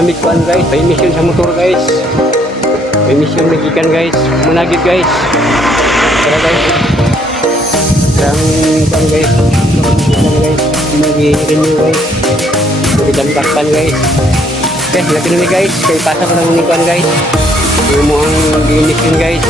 namit kuan guys, may emisyon sa motor guys. May emisyon nagikan guys, managid guys. Tara guys. Ang kuan guys, guys, nagi-renew guys. Nagidamdakan guys. Okay, lagi na guys, kay pasa ko lang ni kuan guys. Yung mo ang emisyon guys.